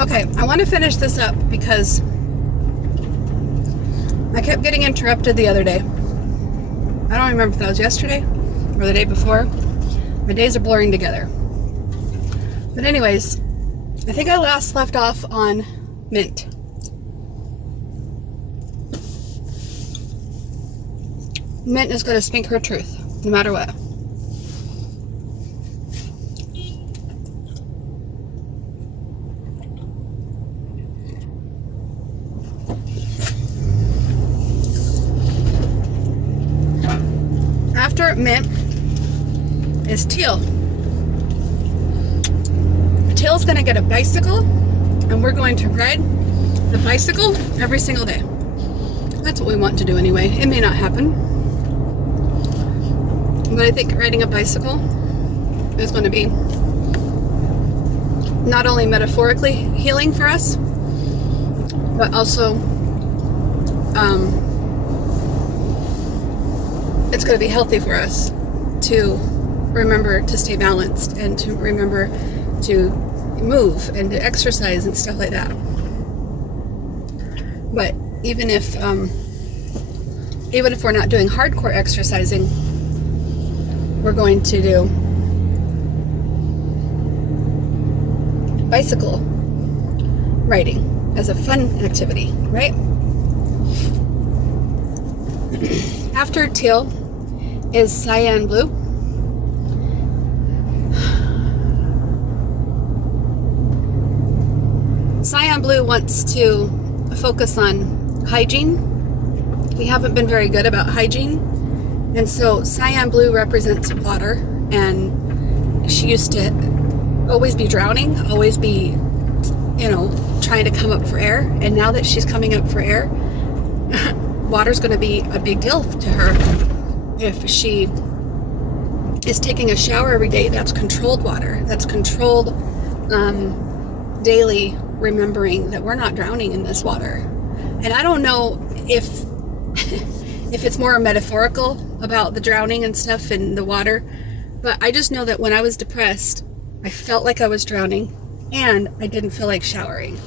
Okay, I want to finish this up because I kept getting interrupted the other day. I don't remember if that was yesterday or the day before. My days are blurring together. But anyways, I think I last left off on mint. Mint is going to speak her truth, no matter what. After mint is teal. Teal's going to get a bicycle, and we're going to ride the bicycle every single day. That's what we want to do anyway. It may not happen, but I think riding a bicycle is going to be not only metaphorically healing for us, but also it's going to be healthy for us to remember to stay balanced and to remember to move and to exercise and stuff like that. But even if we're not doing hardcore exercising, we're going to do bicycle riding as a fun activity, right? After teal is cyan blue. Cyan blue wants to focus on hygiene. We haven't been very good about hygiene. And so cyan blue represents water, and she used to always be drowning, always be, trying to come up for air. And now that she's coming up for air, water's going to be a big deal to her. If she is taking a shower every day, that's controlled water. That's controlled daily remembering that we're not drowning in this water. And I don't know if it's more metaphorical about the drowning and stuff in the water, but I just know that when I was depressed, I felt like I was drowning, and I didn't feel like showering.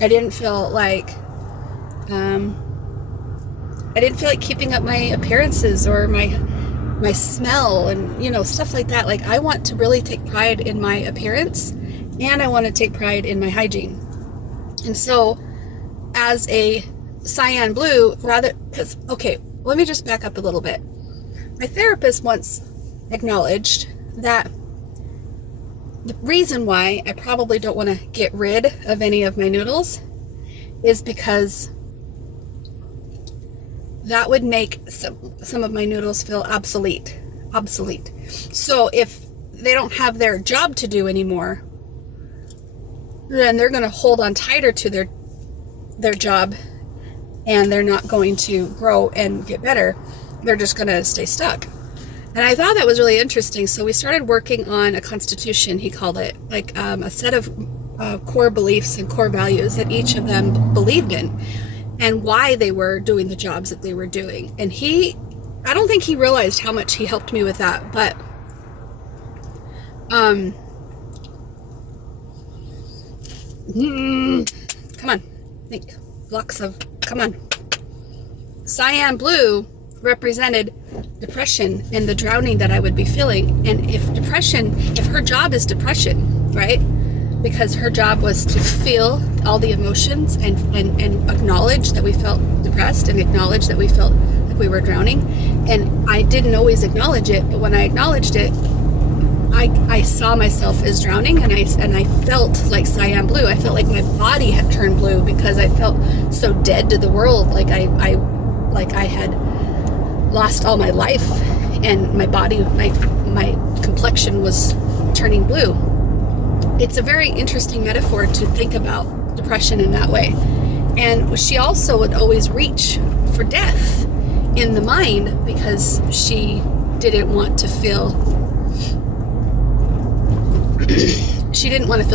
I didn't feel like keeping up my appearances or my smell and stuff like that. Like, I want to really take pride in my appearance, and I want to take pride in my hygiene. And so as a cyan blue, let me just back up a little bit. My therapist once acknowledged that the reason why I probably don't want to get rid of any of my noodles is because that would make some of my noodles feel obsolete. So if they don't have their job to do anymore, then they're going to hold on tighter to their job, and they're not going to grow and get better. They're just going to stay stuck. And I thought that was really interesting. So we started working on a constitution, he called it, like a set of core beliefs and core values that each of them believed in, and why they were doing the jobs that they were doing. And I don't think he realized how much he helped me with that, but come on, think. Come on. Cyan blue represented depression and the drowning that I would be feeling. And if her job is depression, right? Because her job was to feel all the emotions and acknowledge that we felt depressed and acknowledge that we felt like we were drowning. And I didn't always acknowledge it, but when I acknowledged it, I saw myself as drowning, and I felt like cyan blue. I felt like my body had turned blue because I felt so dead to the world, like I had lost all my life, and my body, my complexion was turning blue. It's a very interesting metaphor to think about depression in that way. And she also would always reach for death in the mind because she didn't want to feel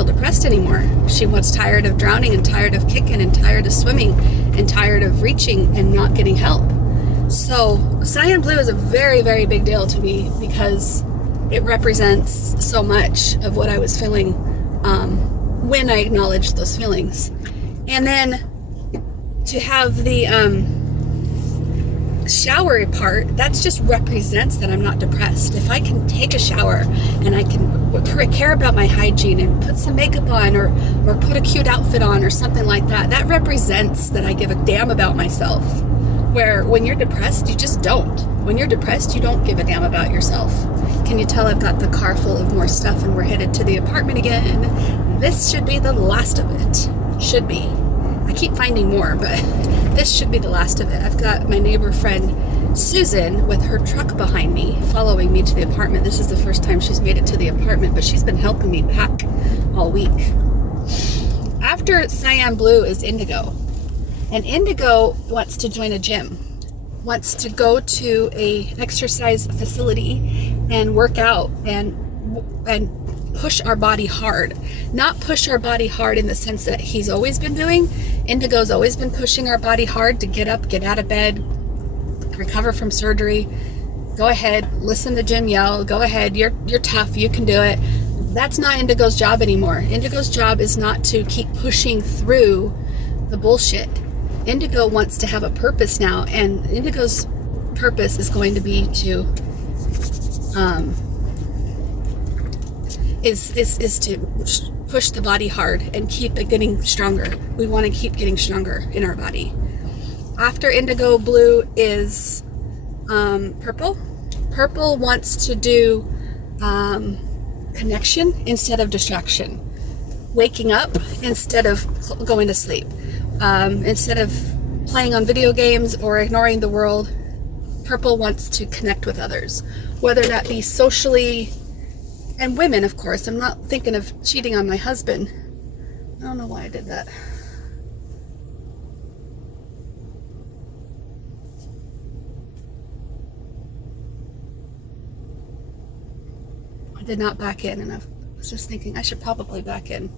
depressed anymore. She was tired of drowning and tired of kicking and tired of swimming and tired of reaching and not getting help. So cyan blue is a very, very big deal to me because it represents so much of what I was feeling when I acknowledge those feelings. And then to have the shower part, that just represents that I'm not depressed. If I can take a shower and I can care about my hygiene and put some makeup on or put a cute outfit on or something like that, that represents that I give a damn about myself. Where when you're depressed, you just don't. When you're depressed, you don't give a damn about yourself. Can you tell I've got the car full of more stuff and we're headed to the apartment again? This should be the last of it. Should be. I keep finding more, but this should be the last of it. I've got my neighbor friend Susan with her truck behind me, following me to the apartment. This is the first time she's made it to the apartment, but she's been helping me pack all week. After cyan blue is indigo. And indigo wants to join a gym, wants to go to a exercise facility and work out and push our body hard. Not push our body hard in the sense that he's always been doing. Indigo's always been pushing our body hard to get up, get out of bed, recover from surgery. Go ahead, listen to Jim yell. Go ahead, you're tough, you can do it. That's not Indigo's job anymore. Indigo's job is not to keep pushing through the bullshit. Indigo wants to have a purpose now, and Indigo's purpose is going to be to is to push the body hard and keep it getting stronger. We want to keep getting stronger in our body. After indigo blue is purple. Purple wants to do connection instead of distraction. Waking up instead of going to sleep. Instead of playing on video games or ignoring the world, purple wants to connect with others, whether that be socially, and women, of course. I'm not thinking of cheating on my husband. I don't know why I did that. I did not back in, and I was just thinking I should probably back in.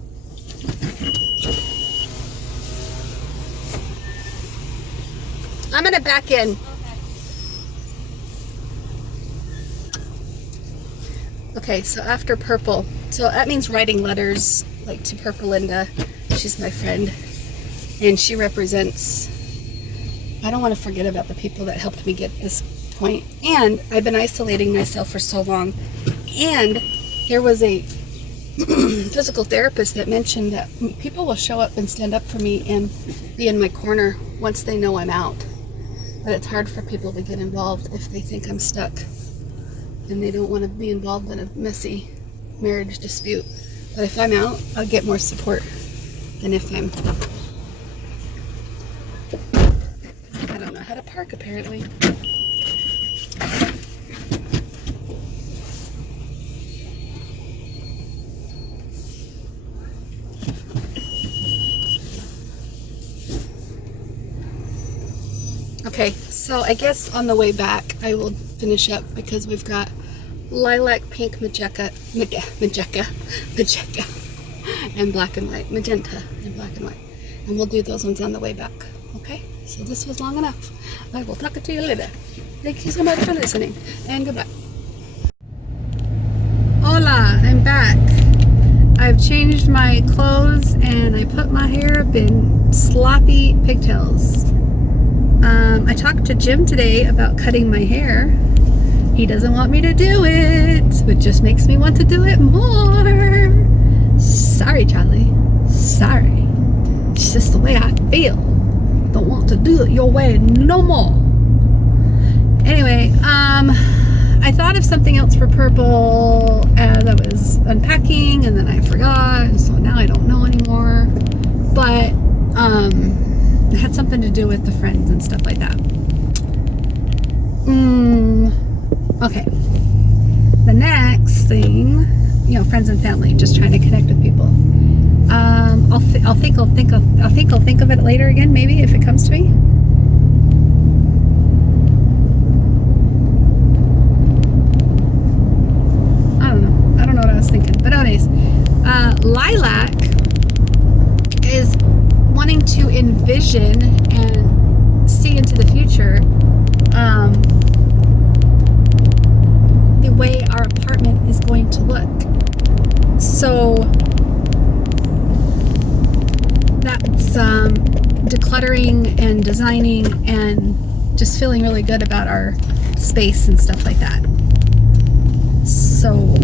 I'm gonna back in. Okay, so after purple, so that means writing letters like to Purple Linda. She's my friend, and she represents, I don't want to forget about the people that helped me get this point. And I've been isolating myself for so long. And there was a physical therapist that mentioned that people will show up and stand up for me and be in my corner once they know I'm out. But it's hard for people to get involved if they think I'm stuck and they don't want to be involved in a messy marriage dispute. But if I'm out, I'll get more support than if I'm... I don't know how to park, apparently. Okay, so I guess on the way back I will finish up because we've got lilac, pink, magenta, and black and white, magenta and black and white. And we'll do those ones on the way back. Okay, so this was long enough. I will talk to you later. Thank you so much for listening, and goodbye. Hola, I'm back. I've changed my clothes and I put my hair up in sloppy pigtails. I talked to Jim today about cutting my hair. He doesn't want me to do it, which just makes me want to do it more. Sorry, Charlie. Sorry. It's just the way I feel. Don't want to do it your way no more. Anyway, I thought of something else for purple as I was unpacking, and then I forgot, and so now I don't know anymore. But, it had something to do with the friends and stuff like that. Okay. The next thing, friends and family, just trying to connect with people. I'll think of it later again, maybe, if it comes to me. I don't know what I was thinking. But anyways, lilac is wanting to envision and see into the future the way our apartment is going to look. So decluttering and designing and just feeling really good about our space and stuff like that. So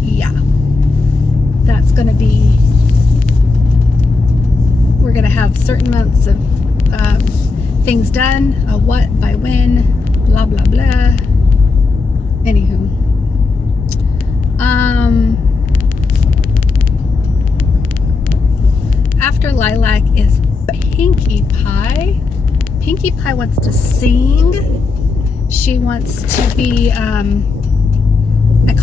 yeah, that's going to be, we're going to have certain amounts of things done, a what by when, blah blah blah. Anywho, after Lilac is Pinkie Pie. Pinkie Pie wants to sing. She wants to be, I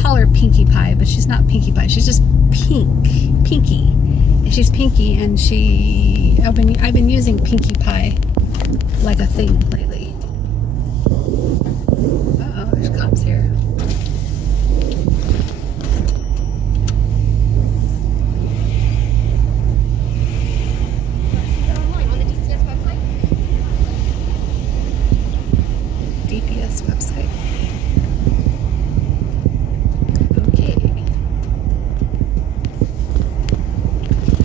call her Pinkie Pie, but she's not Pinkie Pie. She's just Pinky. And she's Pinky, and I've been using Pinkie Pie like a thing lately. Uh-oh, there's cops here. DPS website. Okay.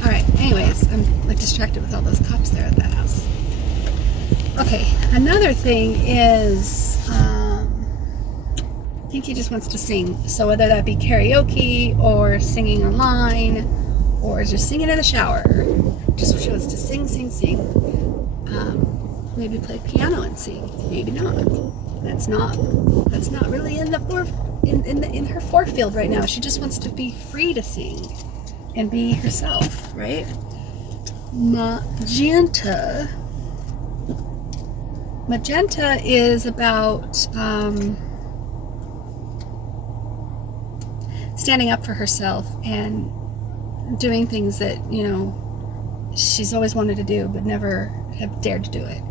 Alright, anyways, I'm like distracted with all those cops there at that house. Okay, another thing is Pinky just wants to sing. So whether that be karaoke or singing online or just singing in the shower, just she wants to sing. Maybe play piano and sing. Maybe not. That's not really in her forefield right now. She just wants to be free to sing and be herself, right? Magenta is about standing up for herself and doing things that, you know, she's always wanted to do but never have dared to do it.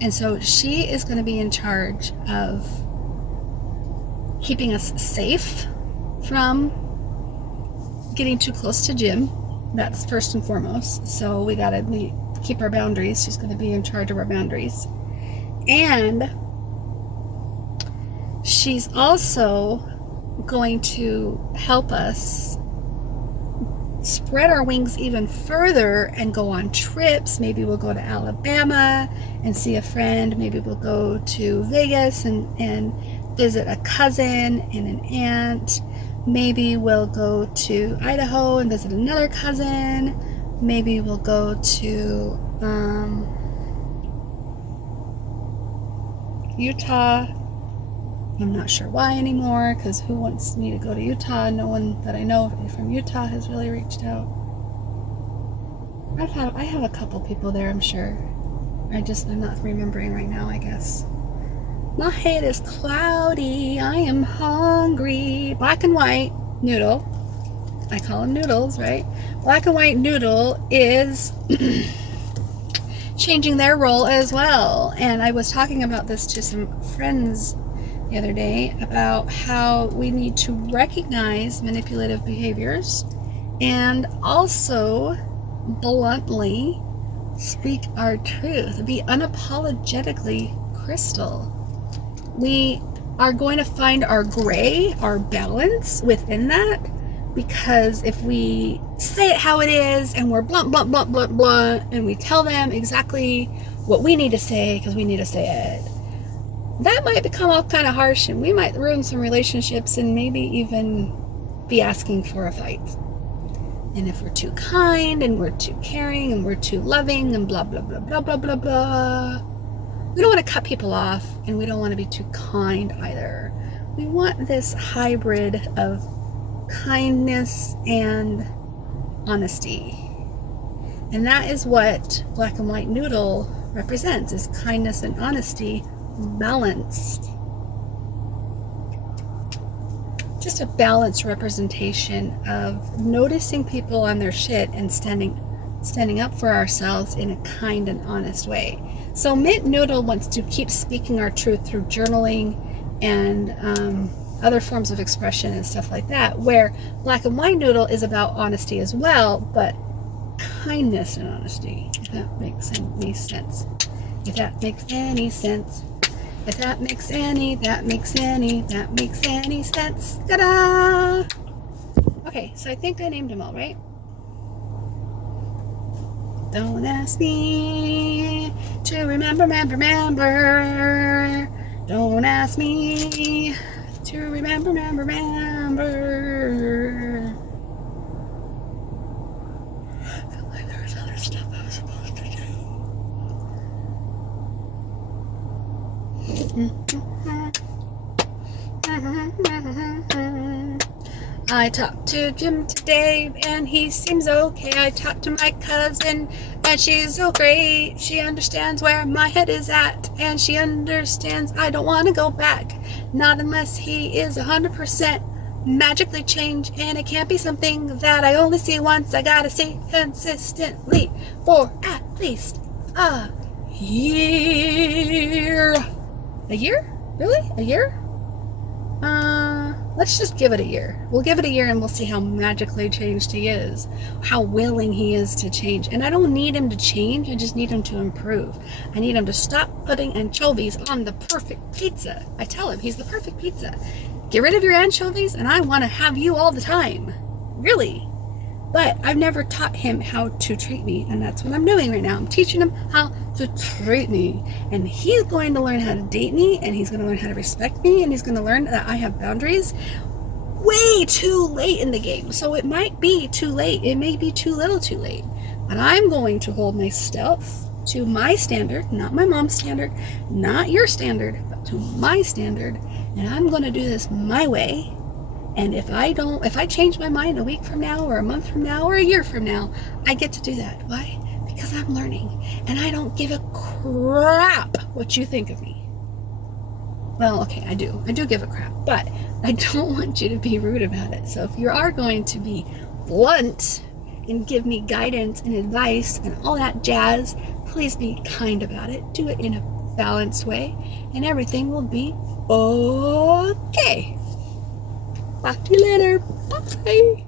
And so she is going to be in charge of keeping us safe from getting too close to Jim. That's first and foremost. So we keep our boundaries. She's going to be in charge of our boundaries. And she's also going to help us spread our wings even further and go on trips. Maybe we'll go to Alabama and see a friend. Maybe we'll go to Vegas and visit a cousin and an aunt. Maybe we'll go to Idaho and visit another cousin. Maybe we'll go to Utah. I'm not sure why anymore, because who wants me to go to Utah? No one that I know from Utah has really reached out. I have a couple people there, I'm sure. I'm not remembering right now, I guess. My head is cloudy. I am hungry. Black and white noodle. I call them noodles, right? Black and white noodle is changing their role as well. And I was talking about this to some friends the other day about how we need to recognize manipulative behaviors and also bluntly speak our truth, be unapologetically crystal. We are going to find our gray, our balance within that, because if we say it how it is and we're blunt, and we tell them exactly what we need to say because we need to say it, that might become all kind of harsh, and we might ruin some relationships and maybe even be asking for a fight. And if we're too kind and we're too caring and we're too loving and blah blah blah blah blah blah blah, we don't want to cut people off, and we don't want to be too kind either. We want this hybrid of kindness and honesty, and that is what black and white noodle represents, is kindness and honesty balanced. Just a balanced representation of noticing people on their shit and standing up for ourselves in a kind and honest way. So Mint Noodle wants to keep speaking our truth through journaling and other forms of expression and stuff like that, where Black and White Noodle is about honesty as well, but kindness and honesty, if that makes any sense. If that makes any sense. If that makes any sense. Ta-da! Okay, so I think I named them all, right? Don't ask me to remember. Don't ask me to remember. I feel like there's other stuff I was supposed to do. I talked to Jim today and he seems okay. I talked to my cousin and she's so great. She understands where my head is at and she understands I don't want to go back. Not unless he is 100% magically changed, and it can't be something that I only see once. I gotta see consistently for at least a year. A year? Really? A year? Let's just give it a year. We'll give it a year and we'll see how magically changed he is, how willing he is to change. And I don't need him to change, I just need him to improve. I need him to stop putting anchovies on the perfect pizza. I tell him he's the perfect pizza. Get rid of your anchovies and I want to have you all the time. Really. But I've never taught him how to treat me, and that's what I'm doing right now. I'm teaching him how to treat me, and he's going to learn how to date me, and he's going to learn how to respect me, and he's going to learn that I have boundaries way too late in the game. So it might be too late. It may be too little too late. But I'm going to hold myself to my standard, not my mom's standard, not your standard, but to my standard, and I'm going to do this my way. And if I change my mind a week from now or a month from now or a year from now, I get to do that. Why? Because I'm learning and I don't give a crap what you think of me. Well, okay, I do give a crap, but I don't want you to be rude about it. So if you are going to be blunt and give me guidance and advice and all that jazz, please be kind about it. Do it in a balanced way and everything will be okay. Talk to you later. Bye.